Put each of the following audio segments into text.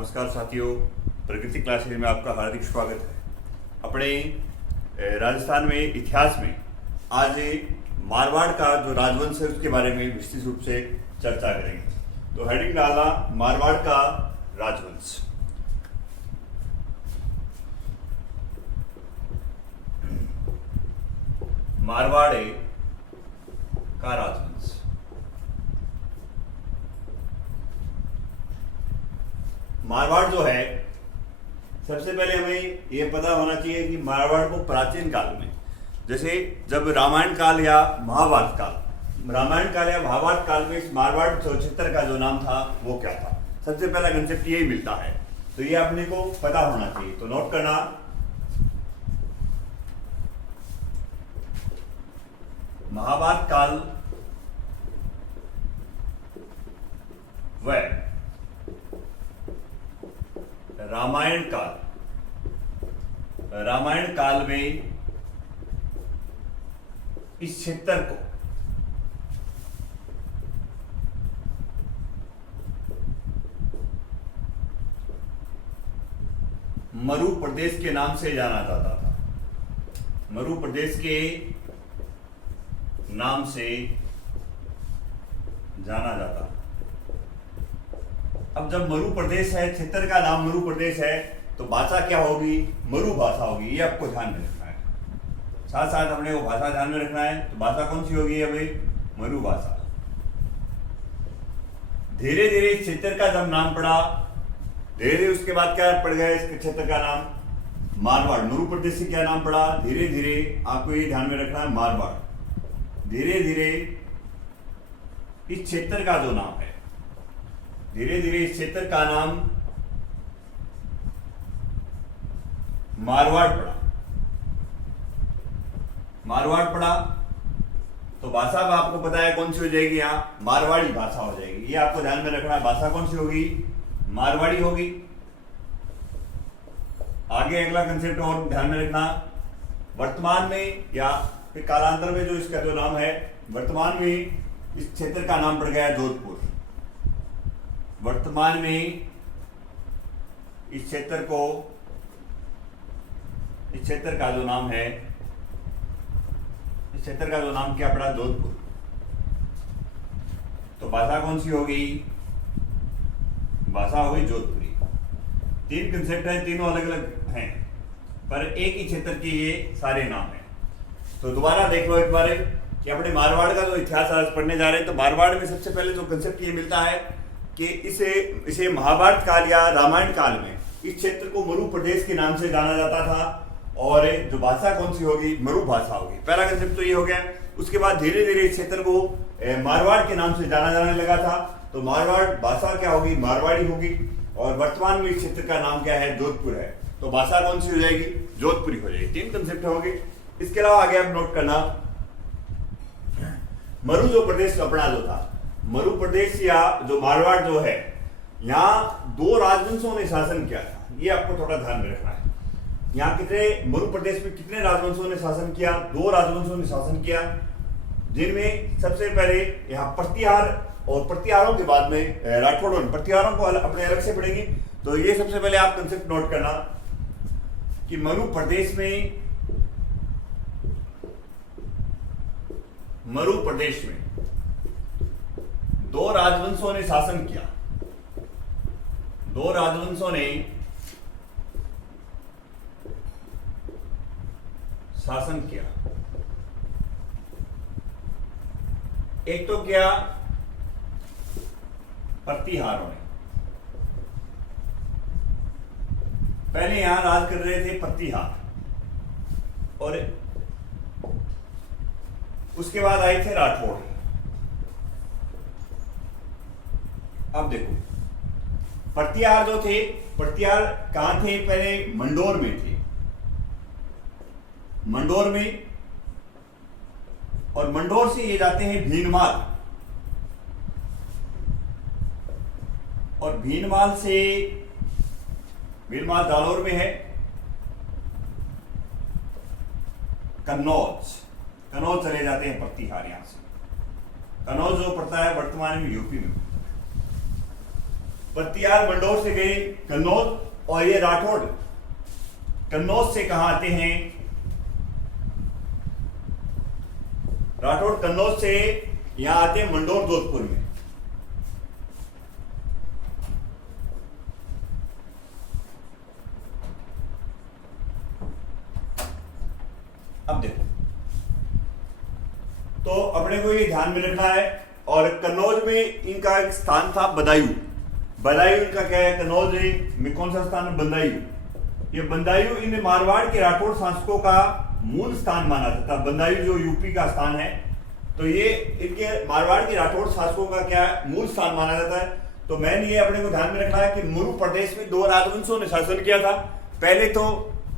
नमस्कार साथियों, प्रकृति क्लासेज में आपका हार्दिक स्वागत है। अपने राजस्थान में इतिहास में आज मारवाड़ का जो राजवंश है उसके बारे में विस्तृत रूप से चर्चा करेंगे। तो हेडिंग डाला मारवाड़ का राजवंश। मारवाड़ का राजवंश। मारवाड़ जो है, सबसे पहले हमें यह पता होना चाहिए कि मारवाड़ को प्राचीन काल में, जैसे जब रामायण काल या महाभारत काल में इस मारवाड़ क्षेत्र का जो नाम था वो क्या था, सबसे पहला कंसेप्ट यही मिलता है। तो ये अपने को पता होना चाहिए। तो नोट करना, महाभारत काल व रामायण काल में इस क्षेत्र को मरु प्रदेश के नाम से जाना जाता था। मरु प्रदेश के नाम से जाना जाता। अब जब मरु प्रदेश है, क्षेत्र का नाम मरु प्रदेश है, तो भाषा क्या होगी? मरु भाषा होगी। ये आपको ध्यान में रखना है। साथ साथ अपने को भाषा ध्यान में रखना है। तो भाषा कौन सी होगी? अभी मरु भाषा। धीरे धीरे इस क्षेत्र का जब नाम पड़ा, धीरे धीरे उसके बाद क्या पड़ गया इस क्षेत्र का नाम? मारवाड़। मरु प्रदेश से क्या नाम पड़ा? धीरे धीरे आपको ये ध्यान में रखना है, मारवाड़। धीरे धीरे इस क्षेत्र का जो नाम है, धीरे धीरे इस क्षेत्र का नाम मारवाड़ पड़ा। मारवाड़ पड़ा तो भाषा आपको पता है कौन सी हो जाएगी? यहां मारवाड़ी भाषा हो जाएगी। ये आपको ध्यान में रखना है। भाषा कौन सी होगी? मारवाड़ी होगी। आगे अगला कंसेप्ट और ध्यान में रखना, वर्तमान में या फिर कालांतर में जो इसका जो नाम है, वर्तमान में इस क्षेत्र का नाम पड़ गया जोधपुर। वर्तमान में इस क्षेत्र का जो नाम है, इस क्षेत्र का जो नाम क्या पड़ा? जोधपुर। तो भाषा कौन सी होगी? भाषा होगी जोधपुरी। तीन कंसेप्ट है, तीनों अलग अलग हैं, पर एक ही क्षेत्र के ये सारे नाम हैं। तो दोबारा देख लो एक बार कि अपने मारवाड़ का जो इतिहास आज पढ़ने जा रहे हैं। तो मारवाड़ में सबसे पहले जो कंसेप्ट ये मिलता है कि इसे महाभारत काल या रामायण काल में इस क्षेत्र को मरु प्रदेश के नाम से जाना जाता था। और जो भाषा कौन सी होगी? मरु भाषा होगी। पहला कंसेप्ट तो ये हो गया। उसके बाद धीरे धीरे इस क्षेत्र को मारवाड़ के नाम से जाना जाने लगा था। तो मारवाड़ भाषा क्या होगी? मारवाड़ी होगी। और वर्तमान में इस क्षेत्र का नाम क्या है? जोधपुर है। तो भाषा कौन सी हो जाएगी? जोधपुरी हो जाएगी। तीन कंसेप्ट होंगे। इसके अलावा आगे आप नोट करना, मरु जो प्रदेश अपना जो था, मरु प्रदेश या जो मारवाड़ जो है, यहाँ दो राजवंशों ने शासन किया था। ये आपको थोड़ा ध्यान में रखना है। यहाँ कितने, मरु प्रदेश में कितने राजवंशों ने शासन किया? दो राजवंशों ने शासन किया, जिनमें सबसे पहले यहाँ प्रतिहार, और प्रतिहारों के बाद में राठौड़ों। प्रतिहारों को अपने अलग से पढ़ेंगे। तो ये सबसे पहले आप कंसेप्ट नोट करना कि मरु प्रदेश में दो राजवंशों ने शासन किया। दो राजवंशों ने शासन किया। एक तो क्या? प्रतिहारों ने। पहले यहां राज कर रहे थे प्रतिहार, और उसके बाद आए थे राठौड़। अब देखो, प्रतिहार जो थे, प्रतिहार कहां थे? पहले मंडोर में थे। मंडोर में, और मंडोर से ये जाते हैं भीनमाल, और भीनमाल जालोर में है। कन्नौज चले जाते हैं प्रतिहार। यहां से कन्नौज जो पड़ता है वर्तमान में यूपी में। पतियार मंडोर से गए कन्नौज, और ये राठौड़ कन्नौज से कहां आते हैं, राठौड़ कन्नौज से यहां आते हैं मंडोर जोधपुर में। अब देखो, तो अपने को ये ध्यान में रखना है। और कन्नौज में इनका एक स्थान था बदायूं। बदायूं इनका क्या है, कन्नौज में कौन सा स्थान है, बदायूं। ये बदायूं इन मारवाड़ के राठौड़ शासकों का मूल स्थान माना जाता है। बदायूं जो यूपी का स्थान है, तो ये इनके मारवाड़ के राठौड़ शासकों का क्या है, मूल स्थान माना जाता है। तो मैंने ये अपने को ध्यान में रखना है कि मुरु प्रदेश में 2 राजवंशों ने शासन किया था। पहले तो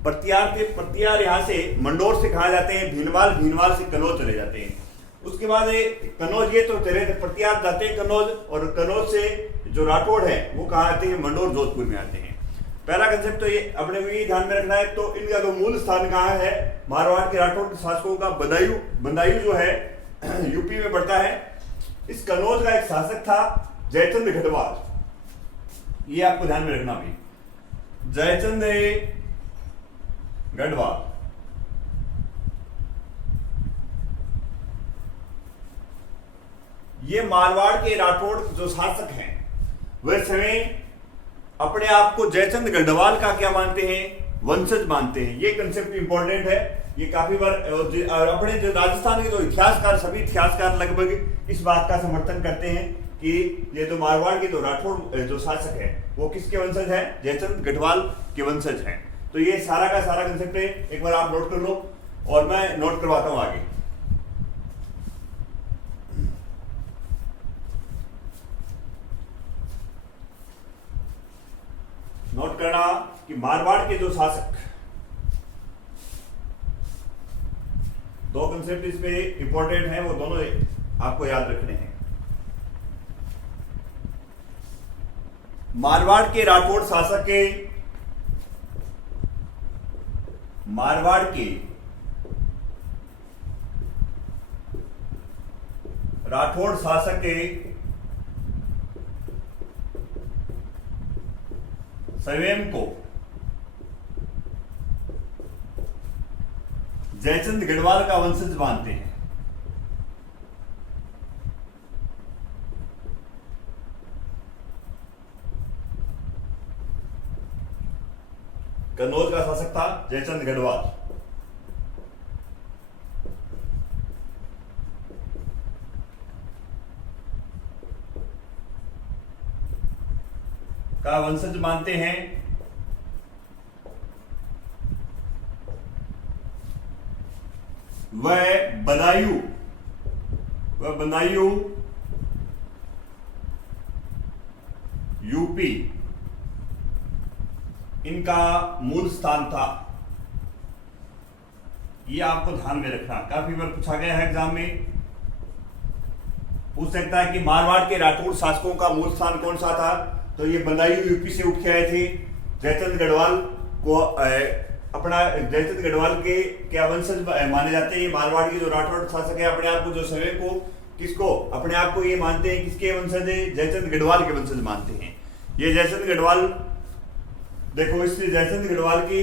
प्रत्यार यहाँ से मंडोर से कहा जाते हैं भीनवाल, भीनवाल से कन्नौज चले जाते हैं। उसके बाद कन्नौज ये तो चले प्रत्यार जाते हैं कन्नौज, और कन्नौज से जो राठौड़ है वो कहाँ आते हैं, मंडोर जोधपुर में आते हैं। पहला कंसेप्ट तो ये अपने को ये ध्यान में रखना है। तो इनका जो मूल स्थान कहाँ है, मारवाड़ के राठौड़ शासकों का बदायूं। बदायूं जो है यूपी में पड़ता है। इस कन्नौज का एक शासक था जयचंद गढ़वाल, ये आपको ध्यान में रखना भी, जयचंद गढ़वाल। ये मारवाड़ के राठौड़ जो शासक हैं वह समय अपने आप को जयचंद गढ़वाल का क्या मानते हैं, वंशज मानते हैं। ये कंसेप्ट इंपॉर्टेंट है। ये काफी बार अपने जो राजस्थान के जो इतिहासकार, सभी इतिहासकार लगभग इस बात का समर्थन करते हैं कि ये जो मारवाड़ के जो राठौड़ जो शासक है वो किसके वंशज है, जयचंद गढ़वाल के वंशज हैं। तो ये सारा का सारा कंसेप्ट है, एक बार आप नोट कर लो और मैं नोट करवाता हूं आगे। नोट करना कि मारवाड़ के जो शासक, 2 कंसेप्ट इसमें इंपॉर्टेंट हैं, वो दोनों आपको याद रखने हैं। मारवाड़ के राठौड़ शासक के, मारवाड़ के राठौड़ शासक के स्वयं को जयचंद गढ़वाल का वंशज मानते हैं। कन्नौज का शासक था जयचंद गढ़वाल। का वंशज मानते हैं। वह बदायूं यूपी इनका मूल स्थान था। ये आपको ध्यान में रखना, काफी बार पूछा गया है एग्जाम में, पूछ सकता है कि मारवाड़ के राठौड़ शासकों का मूल स्थान कौन सा था। तो ये बदायूं यूपी से उठ के आए थे। जयचंद गढ़वाल को अपना, जयचंद गढ़वाल के क्या वंशज माने जाते हैं। ये मारवाड़ के जो राठौड़ शासक है अपने आप को जो स्वयं को किसको, अपने आप को ये मानते हैं किसके वंशज है, जयचंद गढ़वाल के वंशज मानते हैं। ये जयचंद गढ़वाल देखो, इसलिए जयचंद गढ़वाल की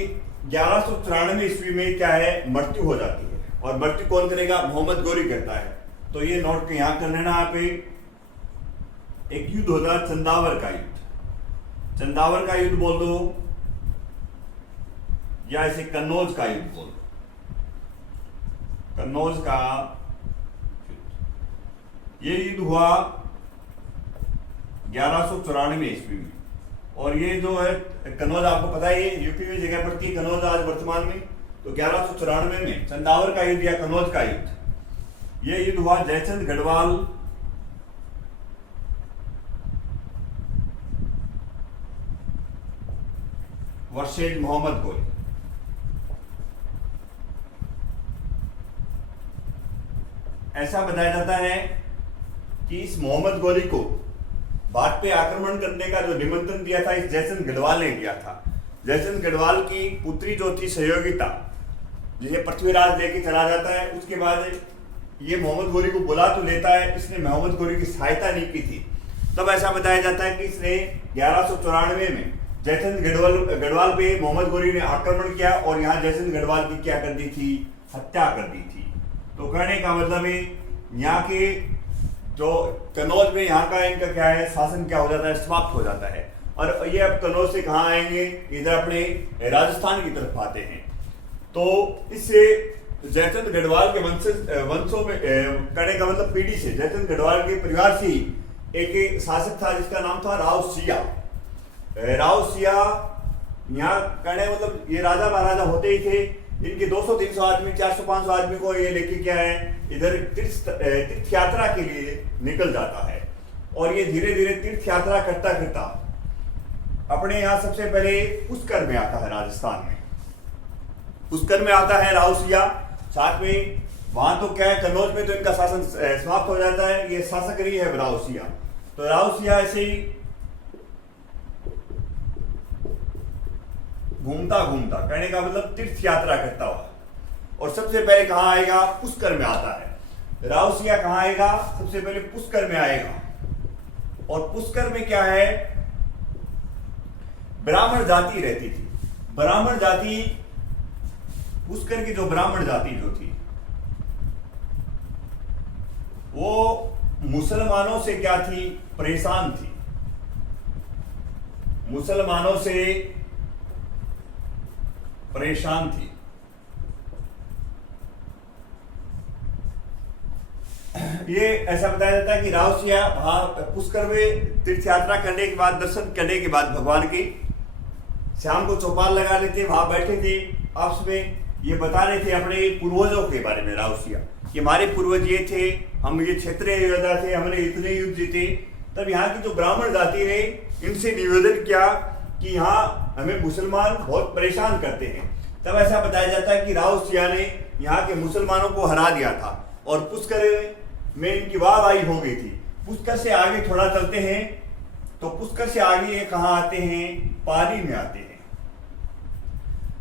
1194 ईस्वी में क्या है, मृत्यु हो जाती है। और मृत्यु कौन करेगा, मोहम्मद गोरी करता है। तो ये नोट यहां कर लेना। यहाँ पे एक युद्ध होता है चंदावर का युद्ध, चंदावर का युद्ध बोल दो या इसे कन्नौज का युद्ध बोल दो। कन्नौज का ये युद्ध हुआ 1194 ईस्वी में। और ये जो है कन्नौज, आपको पता है ये यूपी में जगह पड़ती है कन्नौज आज वर्तमान में। तो 1194 में चंदावर का युद्ध या कन्नौज का युद्ध, ये युद्ध हुआ जयचंद गढ़वाल वर्सेज मोहम्मद गोरी। ऐसा बताया जाता है कि इस मोहम्मद गोरी को भाट पे आक्रमण करने का जो निमंत्रण दिया था इस जयचंद गढ़वाल ने दिया था। जयचंद गढ़वाल की पुत्री जो थी सहयोगिता, जिसे पृथ्वीराज लेके चला जाता है, उसके बाद ये मोहम्मद गोरी को बुला तो लेता है, इसने मोहम्मद गोरी की सहायता नहीं की थी। तब ऐसा बताया जाता है कि इसने 1194 में जयचंद गढ़वाल पे मोहम्मद गोरी ने आक्रमण किया और यहाँ जयचंद गढ़वाल की क्या कर दी थी, हत्या कर दी थी। तो कहने का मतलब है यहाँ के जो कन्नौज में यहाँ का इनका क्या है, शासन क्या हो जाता है, समाप्त हो जाता है। और ये अब कन्नौज से कहाँ आएंगे, इधर अपने राजस्थान की तरफ आते हैं। तो इससे जयचंद गढ़वाल के वंशों में कहने का मतलब पीढ़ी से, जयचंद गढ़वाल के परिवार से एक शासक था जिसका नाम था राव सिया। राव सिया यहाँ कहने मतलब ये राजा महाराजा होते ही थे। इनके 200-300 आदमी, 400-500 आदमी को ये लेके क्या है, इधर तीर्थ यात्रा के लिए निकल जाता है। और ये धीरे धीरे तीर्थ यात्रा करता करता अपने यहाँ सबसे पहले पुष्कर में आता है, राजस्थान में पुष्कर में आता है राव सिया। साथ में वहां तो क्या है, कन्नौज में तो इनका शासन समाप्त हो जाता है, ये शासक रही है राव सिया। तो राव सिया ऐसे ही घूमता घूमता, कहने का मतलब तीर्थ यात्रा करता हुआ, और सबसे पहले कहां आएगा, पुष्कर में आता है। राव सिया कहां आएगा, सबसे पहले पुष्कर में आएगा। और पुष्कर में क्या है, ब्राह्मण जाति रहती थी। ब्राह्मण जाति, पुष्कर की जो ब्राह्मण जाति जो थी वो मुसलमानों से क्या थी, परेशान थी। मुसलमानों से परेशान थी। ये ऐसा बताया जाता है कि राव सिया वहां पुष्कर में तीर्थ यात्रा करने के बाद, दर्शन करने के बाद भगवान की, शाम को चौपाल लगा लेते, वहां बैठे थे, आपस में ये बता रहे थे अपने पूर्वजों के बारे में। राव सिया कि हमारे पूर्वज ये थे, हम ये क्षेत्रीय योद्धा थे, हमने इतने युद्ध जीते। तब यहाँ की जो ब्राह्मण जाति ने इनसे निवेदन किया कि यहाँ हमें मुसलमान बहुत परेशान करते हैं। तब ऐसा बताया जाता है कि राव सिया ने यहाँ के मुसलमानों को हरा दिया था और पुष्कर में इनकी वाहवाही हो गई थी। पुष्कर से आगे थोड़ा चलते हैं तो पुष्कर से आगे ये कहाँ आते हैं, पाली में आते हैं।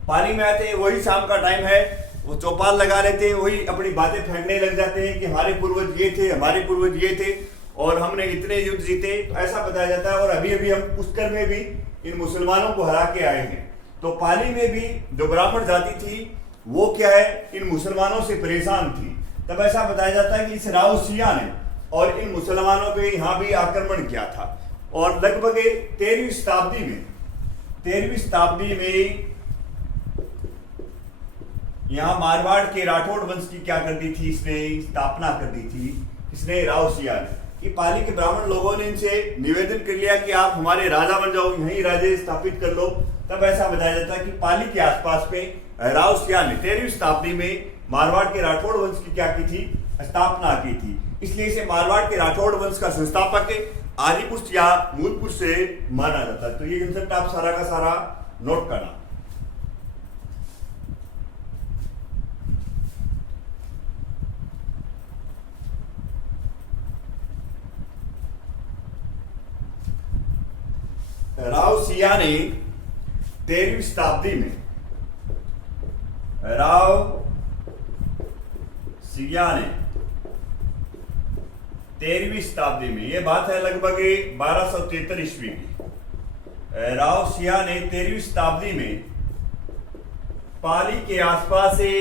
पाली में आते हैं, वही शाम का टाइम है, वो चौपाल लगा लेते हैं, वही अपनी बातें फेंकने लग जाते हैं कि हमारे पूर्वज ये थे, हमारे पूर्वज ये थे और हमने इतने युद्ध जीते। तो ऐसा बताया जाता है। और अभी अभी हम पुष्कर में भी इन मुसलमानों को हरा के आए हैं। तो पाली में भी जो ब्राह्मण जाति थी वो क्या है, इन मुसलमानों से परेशान थी। तब ऐसा बताया जाता है कि इस राव सिया ने और इन मुसलमानों पे यहाँ भी आक्रमण किया था। और लगभग 13वीं शताब्दी में यहाँ मारवाड़ के राठौड़ वंश की क्या कर दी थी, इसने स्थापना कर दी थी। इसने राव सिया ने कि पाली के ब्राह्मण लोगों ने इनसे निवेदन कर लिया कि आप हमारे राजा बन जाओ, यहीं राज्य स्थापित कर लो। तब ऐसा बताया जाता है कि पाली के आसपास में राव सिया ने 13वीं शताब्दी में मारवाड़ के राठौड़ वंश की क्या की थी, स्थापना की थी। इसलिए इसे मारवाड़ के राठौड़ वंश का संस्थापक आदिपुरुष या मूल पुरुष से माना जाता है। तो ये कंसेप्ट आप सारा का सारा नोट करना। राव सिया ने 13वीं शताब्दी में, राव सिया ने 13वीं शताब्दी में, यह बात है लगभग 1273 ईस्वी की। राव सिया ने 13वीं शताब्दी में पाली के आसपास से,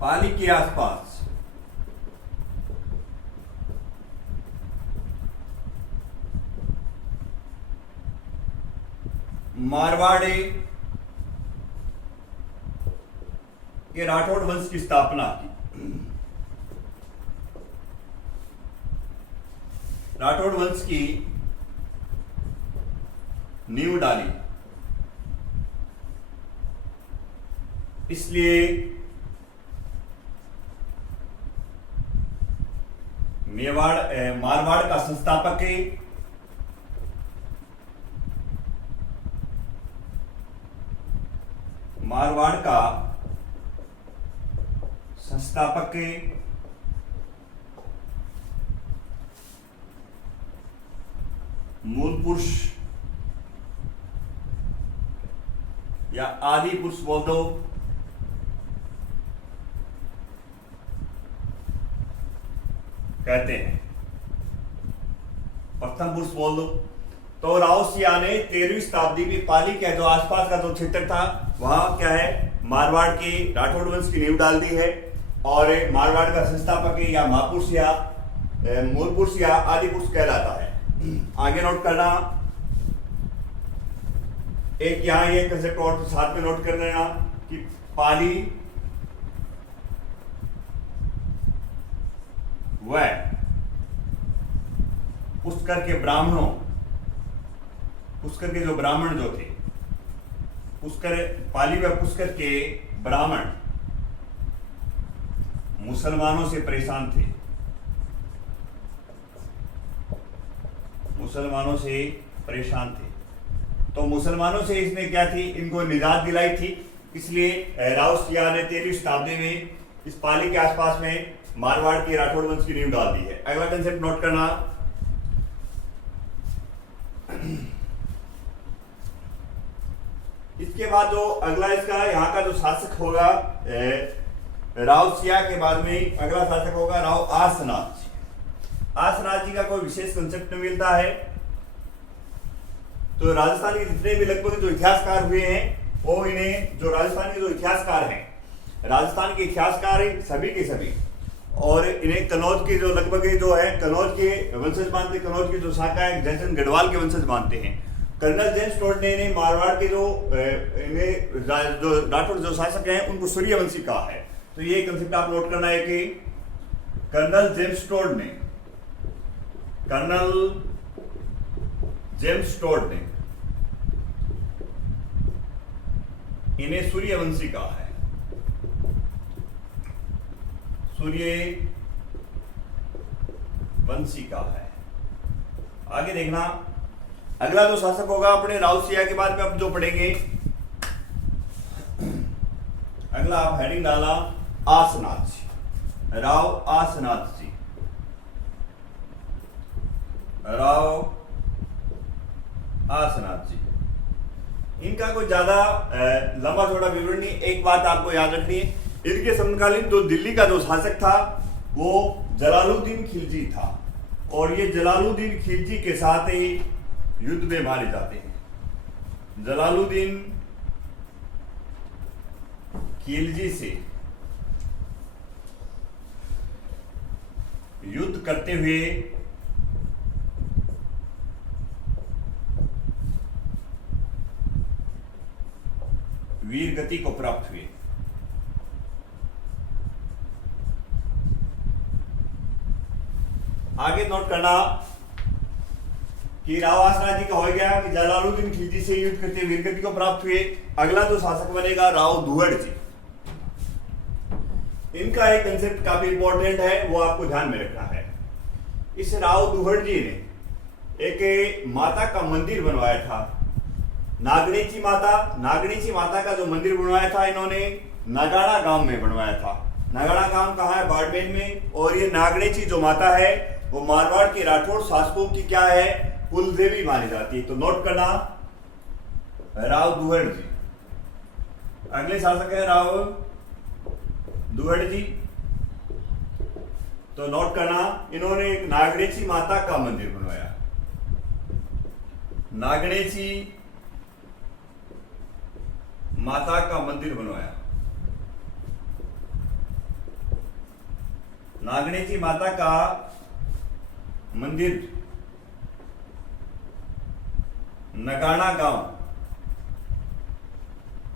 पाली के आसपास मारवाड़ी के राठौड़ वंश की स्थापना की। राठौड़ वंश की नींव डाली। इसलिए मारवाड़ का संस्थापक है मारवाड़ का संस्थापक मूल पुरुष या आदि पुरुष बोल दो, कहते हैं। प्रथम पुरुष बोल दो। तो राव सिया ने 13वीं शताब्दी में पाली के जो आसपास का जो क्षेत्र था वहां क्या है, मारवाड़ के राठौड़ वंश की नींव डाल दी है और मारवाड़ का संस्थापक या महापुरुष या मूल पुरुष या आदि पुरुष कहलाता है। आगे नोट करना, एक यहाँ ये कंसेप्ट और साथ में नोट कर लेना कि पाली व पुष्कर के ब्राह्मणों, पुष्कर के जो ब्राह्मण जो थे, पुष्कर पाली व पुष्कर के ब्राह्मण मुसलमानों से परेशान थे, मुसलमानों से परेशान थे। तो मुसलमानों से इसने क्या थी, इनको निजात दिलाई थी। इसलिए राव सिया ने 13वीं शताब्दी में इस पाली के आसपास में मारवाड़ के राठौड़ वंश की नींव डाल दी है। अगला कंसेप्ट नोट करना, इसके बाद जो अगला इसका यहाँ का जो शासक होगा राव सिया के बाद में अगला शासक होगा राव आसनाथ जी। आसनाथ जी का कोई विशेष कंसेप्ट नहीं मिलता है। तो राजस्थान के जितने भी लगभग जो इतिहासकार हुए हैं वो इन्हें, जो राजस्थान के जो इतिहासकार हैं, राजस्थान के इतिहासकार हैं सभी के सभी, और इन्हें कन्नौज के जो लगभग जो है कन्नौज के वंशज मानते, कन्नौज की जो शाखा है जयचंद गढ़वाल के वंशज मानते हैं। कर्नल जेम्स टोड ने इन्हें मारवाड़ के जो इन्हें जो राठौड़ जो शासक हैं उनको सूर्यवंशी कहा है। तो ये कंसेप्ट आप नोट करना है कि कर्नल जेम्स टोड ने, कर्नल जेम्स टोड ने इन्हें सूर्यवंशी कहा है, सूर्यवंशी कहा है। आगे देखना, अगला जो शासक होगा अपने राव सिया के बाद में अब जो पढ़ेंगे, अगला आप हेडिंग डाला आसनाथ जी, राव आसनाथ जी, राव आसनाथ जी। इनका कोई ज्यादा लंबा चौड़ा विवरण नहीं, एक बात आपको याद रखनी है, इनके समकालीन जो दिल्ली का जो शासक था वो जलालुद्दीन खिलजी था, और ये जलालुद्दीन खिलजी के साथ ही युद्ध में मारे जाते हैं। जलालुद्दीन खिलजी से युद्ध करते हुए वीर गति को प्राप्त हुए। आगे नोट करना कि राव आसनाथ जी का हो गया कि जलालुद्दीन खिलजी से युद्ध करते वीर गति को प्राप्त हुए। अगला जो शासक बनेगा राव दुहड़ जी। इनका एक कंसेप्ट काफी इंपॉर्टेंट है, वो आपको ध्यान में रखना है। इस राव दुहड़ जी ने एक माता का मंदिर बनवाया था, नागणेची माता। नागणेची माता का जो मंदिर बनवाया था इन्होंने नगाड़ा गांव में बनवाया था। नगाड़ा गांव कहाँ है? बाड़मेर में। और ये नागणेची जो माता है वो मारवाड़ के राठौड़ शासकों की क्या है? कुल देवी मानी जाती है। तो नोट करना राव दुहड़ जी। अगले शासक है राव दुहड़ जी। तो नोट करना, इन्होंने एक नागणेची माता का मंदिर बनवाया। नागणेची माता का मंदिर बनवाया। नागणेची माता का मंदिर नगाड़ा गांव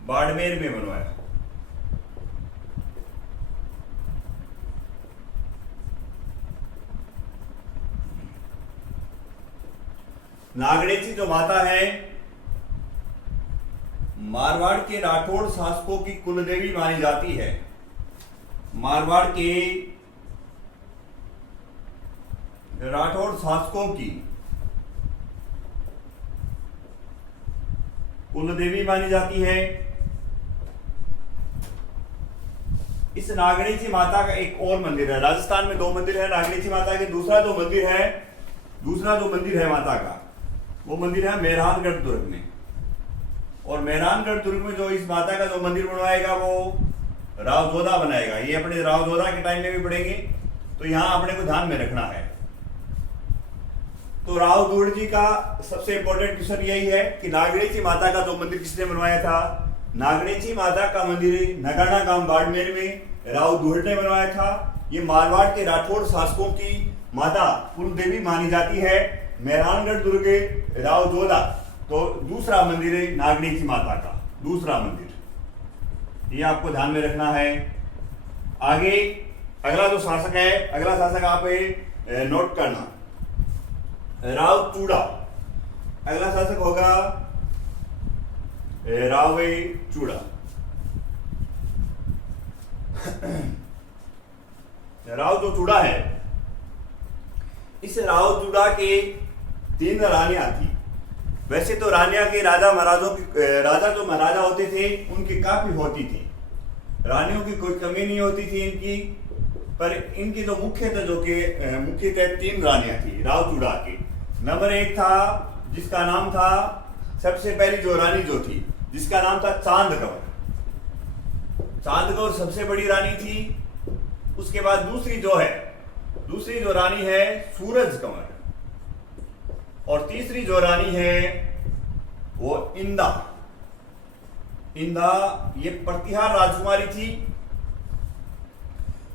बाड़मेर में बनवाया। नागणेची जो माता है मारवाड़ के राठौड़ शासकों की कुलदेवी मानी जाती है। मारवाड़ के राठौड़ शासकों की कुलदेवी मानी जाती है। इस नागणेची माता का एक और मंदिर है। राजस्थान में दो मंदिर है नागणेची माता के। दूसरा जो मंदिर है माता का, वो मंदिर है मेहरानगढ़ दुर्ग में। और मेहरानगढ़ दुर्ग में जो इस माता का जो मंदिर बनवाएगा वो राव जोधा बनाएगा। ये अपने राव जोधा के टाइम में भी पढ़ेंगे। तो यहां अपने को ध्यान में रखना है। तो राव दूड़ जी का सबसे इंपॉर्टेंट क्वेश्चन यही है कि नागणेची माता का जो मंदिर किसने बनवाया था? नागणेची माता का मंदिर नगाना गांव बाड़मेर में राव दूड़ ने बनवाया था। ये मारवाड़ के राठौड़ शासकों की माता कुल देवी मानी जाती है। मेहरानगढ़ दुर्ग राव जोधा तो दूसरा मंदिर है नागणेची माता का, दूसरा मंदिर, ये आपको ध्यान में रखना है। आगे अगला जो शासक है, अगला शासक आप नोट करना, राव चूड़ा। अगला शासक होगा राव चूड़ा। राव जो चूड़ा है, इस राव चूड़ा के 3 रानियां थी। वैसे तो रानियां के राजा महाराजों की राजा जो महाराजा होते थे उनकी काफी होती थी, रानियों की कोई कमी नहीं होती थी इनकी, पर इनकी जो मुख्यतः 3 रानियां थी राव चूड़ा की। नंबर 1 था जिसका नाम था, सबसे पहली जो रानी जो थी जिसका नाम था चांद कंवर। चांद कंवर सबसे बड़ी रानी थी। उसके बाद दूसरी जो रानी है सूरज कंवर, और तीसरी जो रानी है वो इंदा। ये प्रतिहार राजकुमारी थी।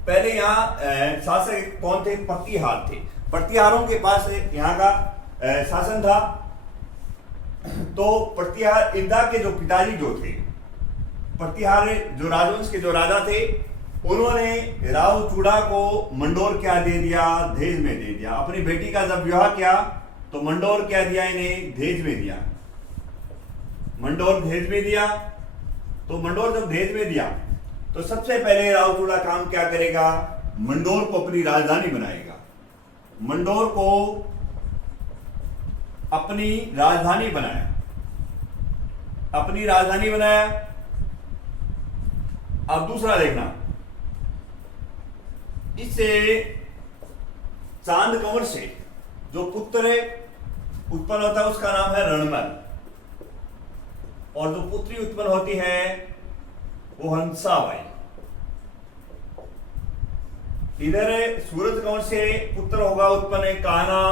पहले यहाँ शासक कौन थे? प्रतिहार थे। प्रतिहारों के पास यहाँ का शासन था। तो प्रतिहार इंदा के जो पिताजी जो थे, प्रतिहार जो राजवंश के जो राजा थे, उन्होंने राव चूड़ा को मंडोर क्या दे दिया? दहेज में दे दिया। अपनी बेटी का जब विवाह किया तो मंडोर क्या दिया इन्हें? दहेज में दिया। मंडोर दहेज में दिया। तो मंडोर जब दहेज में दिया तो सबसे पहले राव चूड़ा काम क्या करेगा? मंडोर को अपनी राजधानी बनाएगा। मंडोर को अपनी राजधानी बनाया। अब दूसरा देखना, इससे चांद कंवर से जो पुत्र है उत्पन्न होता है उसका नाम है रणमल, और जो पुत्री उत्पन्न होती है वो हंसाबाई। इधर सूरज कंवर से पुत्र होगा उत्पन्न है कान्हा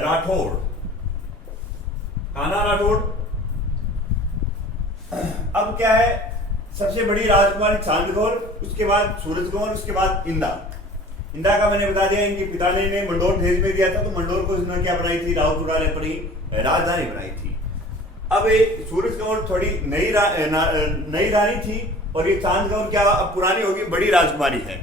राठौड़। अब क्या है, सबसे बड़ी राजकुमारी चांद कंवर, उसके बाद सूरज कंवर, उसके बाद इंदा का मैंने बता दिया इनके पिता ने मंडोर दहेज में दिया था। तो मंडोर को इसने क्या बनाई थी? राव चूड़ा ने अपनी राजधानी बनाई थी। अब सूरज कंवर थोड़ी नई रानी थी, और ये चांद कंवर क्या अब पुरानी होगी, बड़ी राजकुमारी है।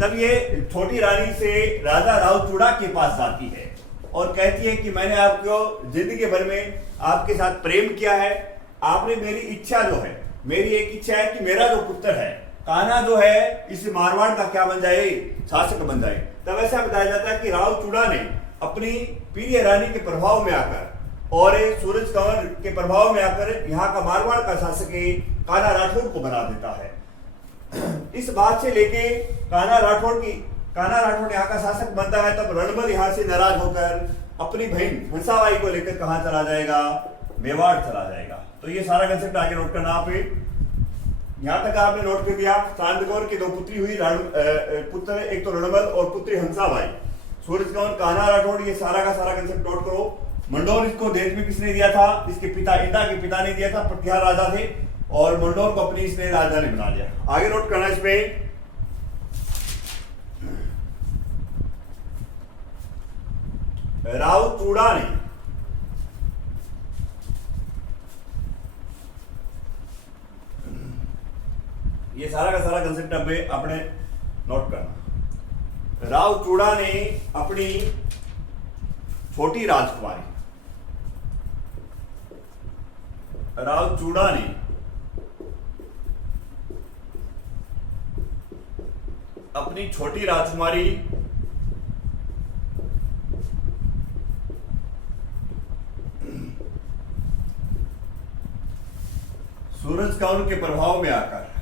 तब ये छोटी रानी से राजा राव चूड़ा के पास जाती है और कहती है कि मैंने आपको जिंदगी भर में आपके साथ प्रेम किया है। आपने मेरी इच्छा जो है, मेरी एक इच्छा है कि मेरा जो पुत्र है कान्हा जो है इस मारवाड़ का क्या बन जाए? शासक बन जाए। तब ऐसा बताया जाता है कि राव चूड़ा ने अपनी प्रिय रानी के प्रभाव में आकर और सूरज कंवर के प्रभाव में आकर यहाँ का मारवाड़ का शासक कान्हा राठौड़ को बना देता है। इस बात से लेके कान्हा राठौड़ यहाँ का शासक बनता है। तब रणमल यहाँ से नाराज होकर अपनी बहन हंसाबाई को लेकर कहाँ चला जाएगा? मेवाड़ चला जाएगा। तो ये सारा कंसेप्ट आगे नोट करना। आप यहाँ तक आपने नोट कर दिया। चांद कंवर की 2 पुत्री हुई, पुत्र एक तो रणमल और पुत्री हंसाबाई। सूरज कंवर, कान्हा राठौड़, ये सारा का सारा कंसेप्ट नोट करो। मंडोर इसको दहेज में किसने दिया था? इसके पिता इंदा के पिता ने दिया था। प्रतिहार राजा थे और मंडोर को अपनी इसने राजधानी बना दिया। आगे नोट करना इसमें, राव चूड़ा ने ये सारा का सारा कंसेप्ट अब अपने नोट करना। राव चूड़ा ने अपनी छोटी राजकुमारी, राव चूड़ा ने अपनी छोटी राजकुमारी सूरज कंवर के प्रभाव में आकर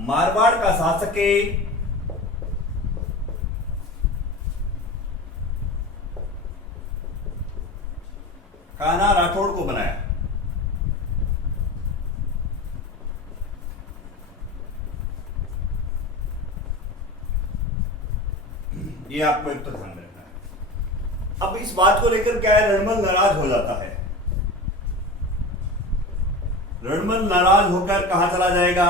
मारवाड़ का शासक कान्हा राठौड़ को बनाया। ये आपको एक तो ध्यान में रखना है। अब इस बात को लेकर क्या है, रणमल नाराज हो जाता है। रणमल नाराज होकर कहां चला जाएगा?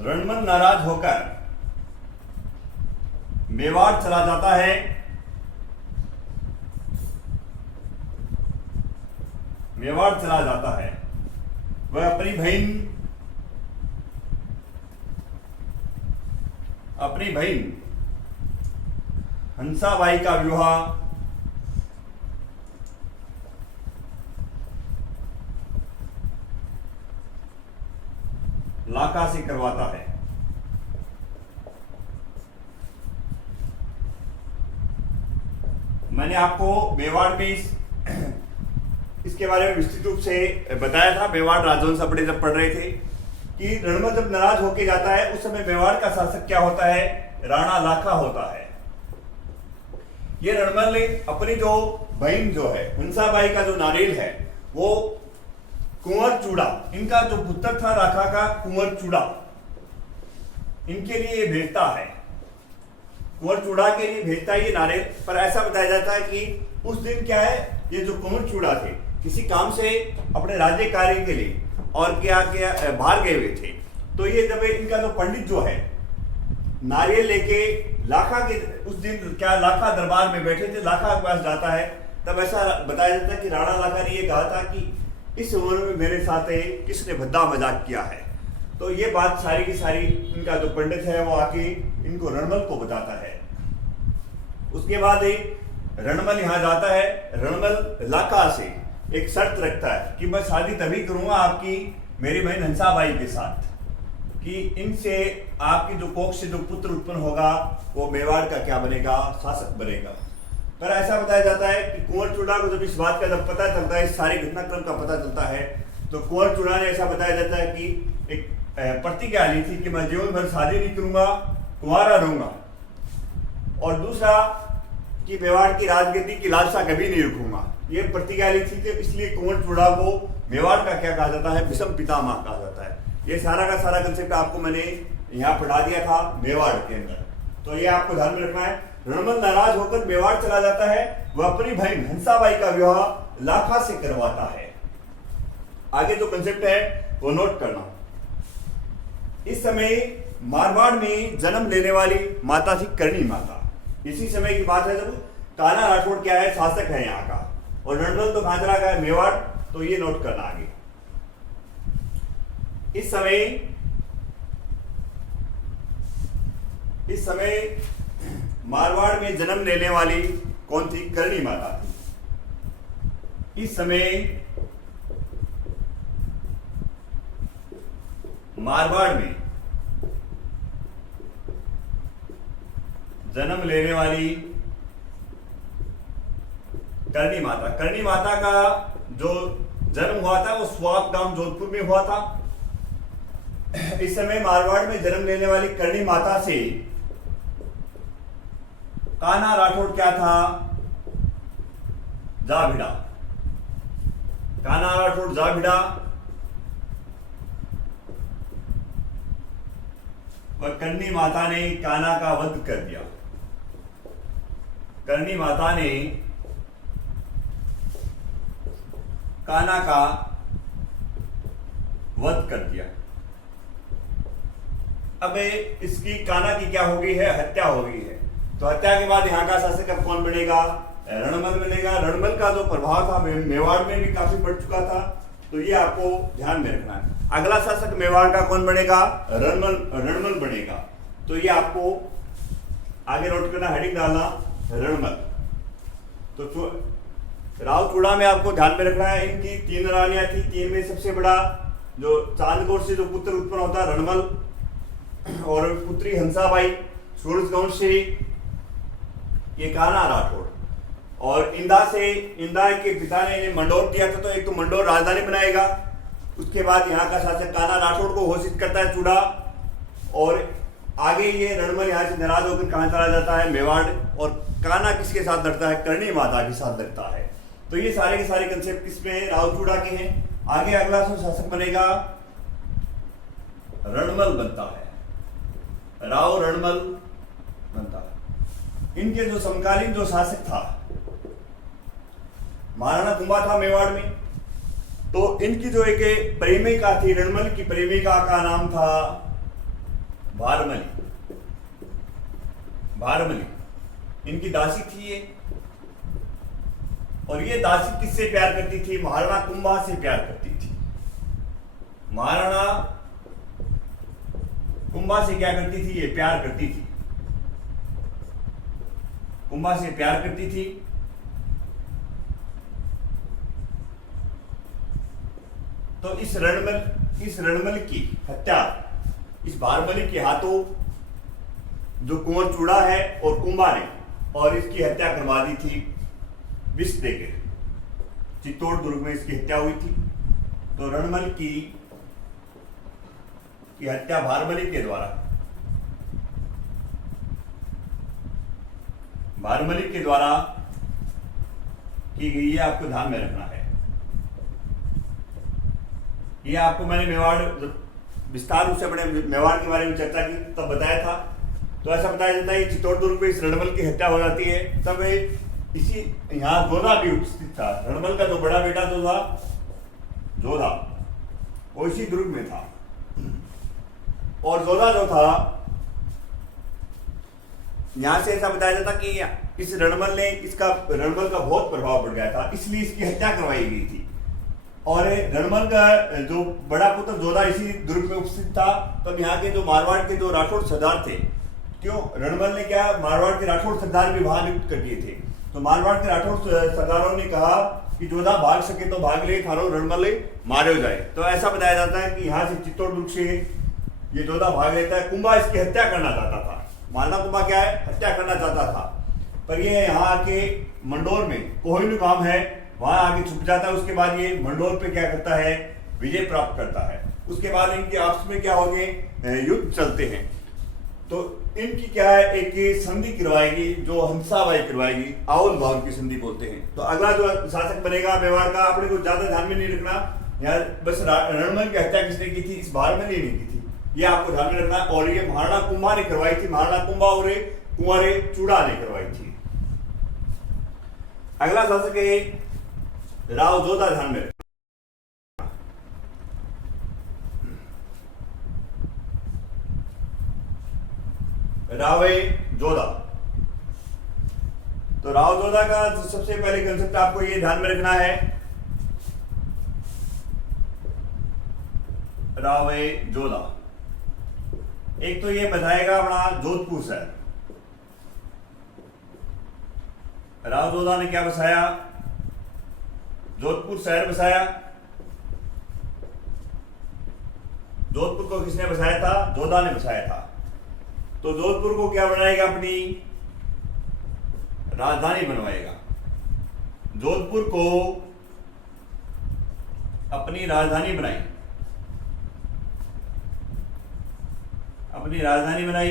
रणमल नाराज होकर मेवाड़ चला जाता है। मेवाड़ चला जाता है। वह अपनी बहन हंसाबाई का विवाह लाखा से करवाता है। मैंने आपको मेवाड़ में इसके बारे में विस्तृत रूप से बताया था, मेवाड़ राजवंश अपने जब पढ़ रहे थे, कि रणमल जब नाराज होके जाता है उस समय मेवाड़ का शासक क्या होता है? राणा लाखा होता है। ये रणमल ने अपनी जो बहन जो है हंसाबाई का जो नारियल है वो कुंवर चूड़ा, इनका जो पुत्र था राखा का कुंवर चूड़ा, इनके लिए भेजता है। कुंवर चूड़ा के लिए भेजता है ये नारियल। पर ऐसा बताया जाता है कि उस दिन क्या है, ये जो कुंवर चूड़ा थे किसी काम से अपने राज्य कार्य के लिए और क्या क्या बाहर गए हुए थे। तो ये जब इनका जो पंडित जो है नारियल लेके लाखा के उस दिन क्या लाखा दरबार में बैठे थे, लाखा के पास जाता है, तब ऐसा बताया जाता है कि राणा लाखा ने ये कहा था कि इस उम्र में मेरे साथ किसने भद्दा मजाक किया है। तो ये बात सारी की सारी इनका जो पंडित है वो आके इनको रणमल को बताता है। उसके बाद रणमल यहाँ जाता है। रणमल लाखा से एक शर्त रखता है कि मैं शादी तभी करूंगा आपकी मेरी बहन हंसाबाई के साथ, कि इनसे आपकी जो कोख से जो पुत्र उत्पन्न होगा वो मेवाड़ का क्या बनेगा? शासक बनेगा। पर ऐसा बताया जाता है कि कुंवर चूड़ा को जब इस बात का जब पता चलता है, इस सारे घटनाक्रम का पता चलता है, तो कुंवर चूड़ा ने ऐसा बताया जाता है कि एक प्रतिज्ञा ली थी कि मैं जीवन भर शादी नहीं करूंगा, कुंवारा रहूंगा, और दूसरा कि मेवाड़ की राजगद्दी की लालसा कभी नहीं रखूंगा। ये प्रतिज्ञा ली थी, तो इसलिए कुंवर चूड़ा को मेवाड़ का क्या कहा जाता है? विषम पितामह कहा जाता है। ये सारा का सारा कंसेप्ट आपको मैंने यहाँ पढ़ा दिया था मेवाड़ के अंदर, तो ये आपको ध्यान में रखना है। रणमल नाराज होकर मेवाड़ चला जाता है। वह अपनी बहन हंसाबाई का विवाह लाखा से करवाता है। आगे जो कंसेप्ट है वो नोट करना। इस समय मारवाड़ में जन्म लेने वाली माता थी करणी माता। इसी समय की बात है जब कान्हा राठौड़ क्या है? शासक है यहाँ का, और रणमल तो कहां चला गया? मेवाड़। तो ये नोट करना आगे। इस समय मारवाड़ में जन्म लेने वाली कौन थी? करणी माता थी। इस समय मारवाड़ में जन्म लेने वाली करणी माता का जो जन्म हुआ था वो स्वाप गांव जोधपुर में हुआ था। इस समय मारवाड़ में जन्म लेने वाली करणी माता से कान्हा राठौड़ क्या था? जा भिड़ा। कान्हा राठौड़ जा भिड़ा। वह करणी माता ने कान्हा का वध कर दिया। करणी माता ने कान्हा का वध कर दिया। अब इसकी कान्हा की क्या हो गई है? हत्या हो गई है। तो हत्या के बाद यहाँ का शासक अब कौन बनेगा? रणमल बनेगा। रणमल का जो प्रभाव था मेवाड़ में भी काफी बढ़ चुका था, तो ये आपको ध्यान में रखना है। अगला शासक मेवाड़ का कौन बनेगा? रणमल बनेगा। तो ये आपको आगे नोट करना, हेडिंग डालना रणमल। तो राव चूड़ा में आपको ध्यान में रखना है, इनकी 3 रानियां थी। 3 में सबसे बड़ा जो चांदगौर से जो पुत्र उत्पन्न होता है रणमल, और पुत्री हंसाबाई, सूरजगंज से ये कान्हा राठौड़, और इंदा के पिता ने इन्हें मंडोर दिया था, तो एक तो मंडोर राजधानी बनाएगा। उसके बाद यहाँ का शासक कान्हा राठौड़ को घोषित करता है चूड़ा, और आगे ये रणमल यहाँ से नाराज होकर कहाँ चला जाता है? मेवाड़। और कान्हा किसके साथ लड़ता है? करणी माता के साथ लड़ता है। तो ये सारे के सारे कंसेप्ट किसमें है? रावचूड़ा के हैं। आगे अगला जो शासक बनेगा रणमल बनता है, राव रणमल बनता है। इनके जो समकालीन जो शासक था महाराणा कुंभा था मेवाड़ में, तो इनकी जो एक प्रेमिका थी, रणमल की प्रेमिका का नाम था भारमली। भारमली इनकी दासी थी ये, और ये दासी किससे प्यार करती थी? महाराणा कुंभा से प्यार करती थी। महाराणा कुंभा से क्या करती थी? ये प्यार करती थी, कुंभा से प्यार करती थी। तो इस रणमल की हत्या इस भारमली के हाथों जो कुंवर चूड़ा है और कुंभा ने, और इसकी हत्या करवा दी थी विष देकर। चित्तौड़ दुर्ग में इसकी हत्या हुई थी। तो रणमल की हत्या भारमली के द्वारा की गई, ये आपको ध्यान में रखना है। ये आपको मैंने मेवाड़ विस्तार रूप से अपने मेवाड़ के बारे में चर्चा की तब बताया था। तो ऐसा बताया जाता है कि चित्तौड़ दुर्ग में इस रणमल की हत्या हो जाती है। तब इसी यहाँ जोधा भी उपस्थित था। रणमल का जो बड़ा बेटा जो था जोधा, वो इसी दुर्ग में था। और जोधा जो था, यहां से ऐसा बताया जाता कि इस रणमल का बहुत प्रभाव पड़ गया था, इसलिए इसकी हत्या करवाई गई थी। और रणमल का जो बड़ा पुत्र जोधा इसी दुर्ग में उपस्थित था। तब यहाँ के जो मारवाड़ के जो राठौड़ सरदार थे, क्यों रणमल ने क्या मारवाड़ के राठौड़ सरदार भी वहां नियुक्त कर दिए थे। तो मारवाड़ के राठौड़ सरदारों ने कहा कि जोधा भाग सके तो भाग ले, थारो रणमल मारे जाए। तो ऐसा बताया जाता है कि यहाँ से चित्तौड़ दुर्ग से ये जोधा भाग लेता है। कुंभा इसकी हत्या करना चाहता था। महाराणा कुंभा क्या है? हत्या करना चाहता था। पर ये यहाँ आके मंडोर में कोहिनूर गांव है, वहां आके छुप जाता है। उसके बाद ये मंडोर पे क्या करता है? विजय प्राप्त करता है। उसके बाद इनके आपस में क्या हो गए? युद्ध चलते हैं। तो इनकी क्या है? एक संधि करवाएगी जो हंसाबाई करवाएगी, आवल भाव की संधि बोलते हैं। तो अगला जो शासक बनेगा मेवाड़ का, अपने को ज्यादा ध्यान में नहीं रखना यार, बस रणमल की हत्या किसने की थी? इस भारमली ने की थी, ये आपको ध्यान में रखना। और ये महाराणा कुंभा ने करवाई थी, महाराणा कुंभा और कुंवर चूड़ा ने करवाई थी। अगला शासक है राव जोधा, ध्यान में रखना। राव जोधा। तो राव जोधा का सबसे पहले कंसेप्ट आपको ये ध्यान में रखना है, राव जोधा। एक तो ये बताएगा अपना जोधपुर शहर। राव जोधा ने क्या बसाया? जोधपुर शहर बसाया। जोधपुर को किसने बसाया था? जोधा ने बसाया था। तो जोधपुर को क्या बनाएगा? अपनी राजधानी बनवाएगा। जोधपुर को अपनी राजधानी बनाई, अपनी राजधानी बनाई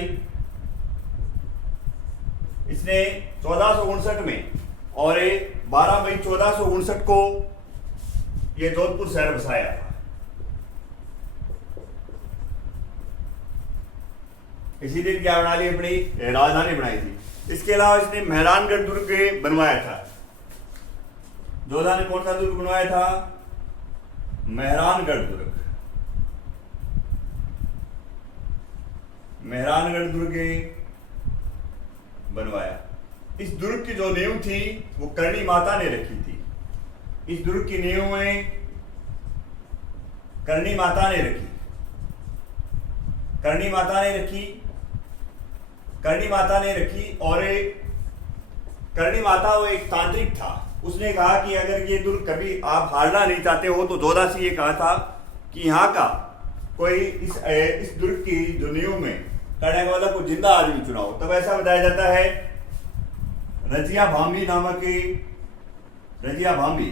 इसने 1459 में, और 12 मई 1459 को यह जोधपुर शहर बसाया था। इसीलिए क्या बना ली? अपनी राजधानी बनाई थी। इसके अलावा इसने मेहरानगढ़ दुर्ग बनवाया था। जोधा ने कौन सा दुर्ग बनवाया था? मेहरानगढ़ दुर्ग। मेहरानगढ़ दुर्ग बनवाया। इस दुर्ग की जो नींव थी वो करणी माता ने रखी थी। इस दुर्ग की नींव में करणी माता ने रखी। करणी माता ने रखी। करणी माता ने रखी। और करणी माता वो एक तांत्रिक था। उसने कहा कि अगर ये दुर्ग कभी आप हारना नहीं चाहते हो तो जोधा से ये कहा था कि यहाँ का कोई इस दुर्ग की जो नींव में करने वाला को जिंदा आदमी चुनाव। तब ऐसा बताया जाता है रजिया भांबी नामक रजिया भांबी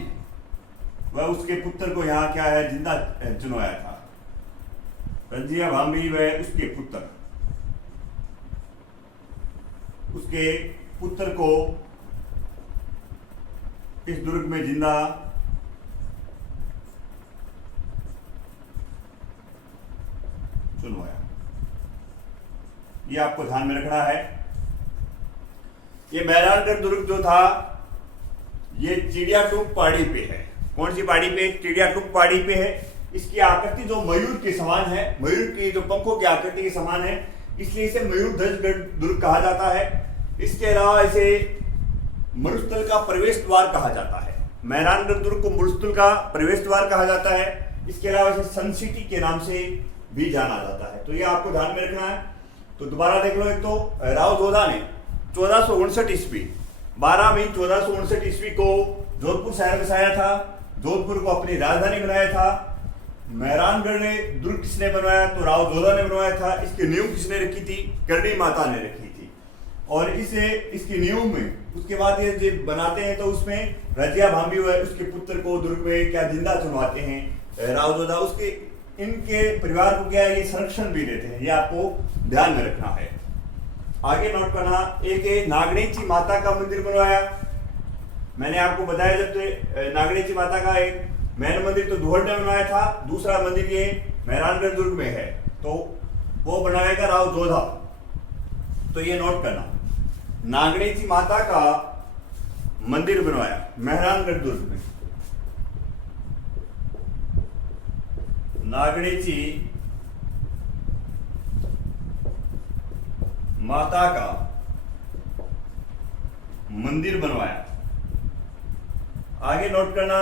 वह उसके पुत्र को यहाँ क्या है जिंदा चुनवाया था। रजिया भांबी वह उसके पुत्र को इस दुर्ग में जिंदा चुनवाया। ये आपको ध्यान में रखना है। ये मेहरानगढ़ दुर्ग जो था ये चिड़ियाटूप पहाड़ी पे है। कौन सी पहाड़ी पे? चिड़ियाटूप पहाड़ी पे है। इसकी आकृति जो मयूर के समान है, मयूर की जो पंखों की आकृति के समान है, इसलिए इसे मयूरध्वज दुर्ग कहा जाता है। इसके अलावा इसे मरुस्थल का प्रवेश द्वार कहा जाता है। मेहरानगढ़ दुर्ग को मरुस्थल का प्रवेश द्वार कहा जाता है। इसके अलावा इसे सन सिटी के नाम से भी जाना जाता है। तो ये आपको ध्यान में रखना है। तो दोबारा देख लो। एक तो राव जोधा ने 1459 ईस्वी 12 मई 1459 ईस्वी को जोधपुर शहर बसाया था। जोधपुर को अपनी राजधानी बनाया था। मेहरानगढ़ ने दुर्ग किसने बनवाया? तो राव जोधा ने बनवाया था। इसकी नींव किसने रखी थी? करणी माता ने रखी थी। और इसकी नींव में उसके बाद ये जो बनाते हैं तो उसमें रजिया भांबी हुआ है, उसके पुत्र को दुर्ग में क्या जिंदा चुनवाते हैं राव जोधा। उसके इनके परिवार को क्या है, ये संरक्षण भी देते हैं। ये आपको ध्यान में रखना है। आगे नोट करना। एक नागणेची माता का मंदिर बनवाया। मैंने आपको बताया जब नागणेची माता का एक मेन मंदिर तो दुहड़ ने बनवाया था। दूसरा मंदिर ये मेहरानगढ़ दुर्ग में है, तो वो बनाएगा राव जोधा। तो ये नोट करना। नागणेची माता का मंदिर बनवाया मेहरानगढ़ दुर्ग में। नागणेची माता का मंदिर बनवाया। आगे नोट करना।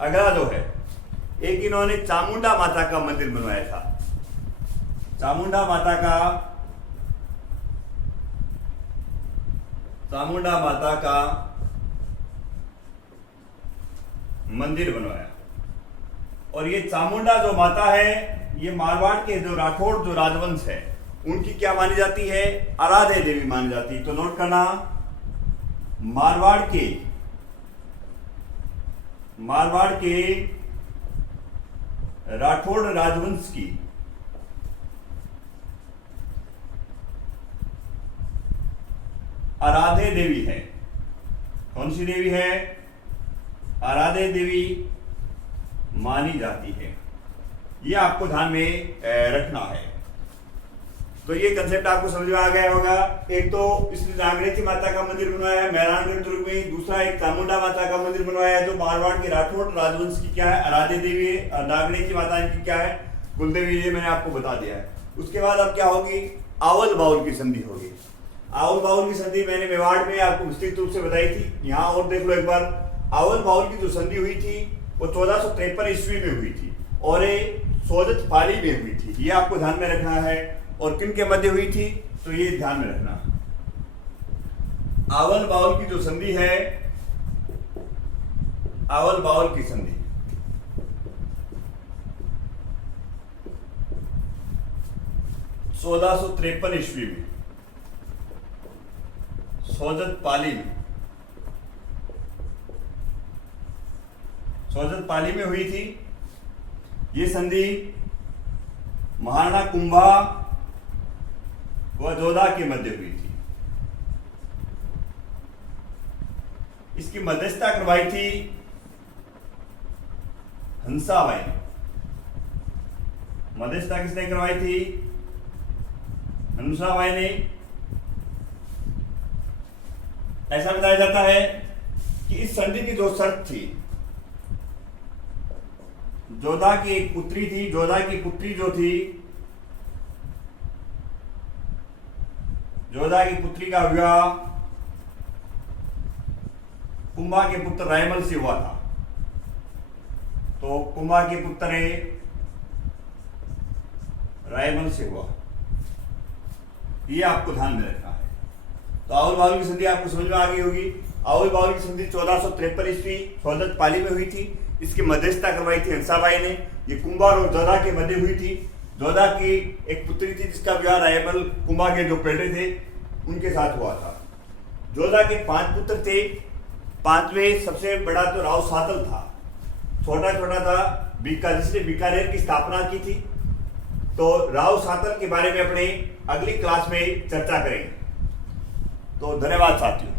अगला जो है, एक इन्होंने चामुंडा माता का मंदिर बनवाया था। चामुंडा माता का मंदिर बनवाया। और ये चामुंडा जो माता है, ये मारवाड़ के जो राठौड़ जो राजवंश है उनकी क्या मानी जाती है? आराध्य देवी मानी जाती है। तो नोट करना। मारवाड़ के राठौड़ राजवंश की आराध्य देवी है। कौन सी देवी है? आराध्य देवी मानी जाती है। ये आपको ध्यान में रखना है। तो ये कंसेप्ट आपको समझ में आ गया होगा। एक तो इसने नागणेची माता का मंदिर बनवाया है मेहरानगढ़ दुर्ग में। दूसरा एक चामुंडा माता का मंदिर बनवाया है जो मारवाड़ के राठौड़ राजवंश की क्या है? आराध्य देवी है। और नागणेची माता इनकी क्या है? कुलदेवी। ये मैंने आपको बता दिया है। उसके बाद अब क्या होगी? आवल बाउल की संधि होगी। आवल बाउल की संधि मैंने मेवाड़ में आपको विस्तृत रूप से बताई थी। यहाँ और देख लो एक बार। आवल बाउल की जो संधि हुई थी वो 1453 ईस्वी में हुई थी और सोजत पाली में हुई थी। ये आपको ध्यान में रखना है। और किन के मध्य हुई थी? तो ये ध्यान में रखना। आवल बाउल की जो संधि है, आवल बाउल की संधि 1453 ईस्वी में सोजत पाली में हुई थी। ये संधि महाराणा कुंभा व जोधा के मध्य हुई थी। इसकी मध्यस्थता करवाई थी हंसाबाई ने। मध्यस्थता किसने करवाई थी? हंसाबाई ने। ऐसा बताया जाता है कि इस संधि की जो शर्त थी, जोधा की एक पुत्री थी। जोधा की पुत्री जो थी, जोधा की पुत्री का विवाह कुंभा के पुत्र रायमल से हुआ था। तो कुंभा के पुत्र रायमल से हुआ। ये आपको ध्यान में रखना है। तो आवल बाउल की संधि आपको समझ में आ गई होगी। आवल बाउल की संधि 1453 ईस्वी सोजत पाली में हुई थी। इसकी मध्यस्थता करवाई थी हंसाबाई ने। ये कुंभा और जोधा के मध्य हुई थी। जोधा की एक पुत्री थी जिसका विवाह रायमल कुंभा के जो पेड़े थे उनके साथ हुआ था। जोधा के 5 पुत्र थे। 5वें सबसे बड़ा तो राव सातल था। छोटा था जिसने बीकानेर की स्थापना की थी। तो राव सातल के बारे में अपने अगली क्लास में चर्चा करेंगे। तो धन्यवाद साथियों।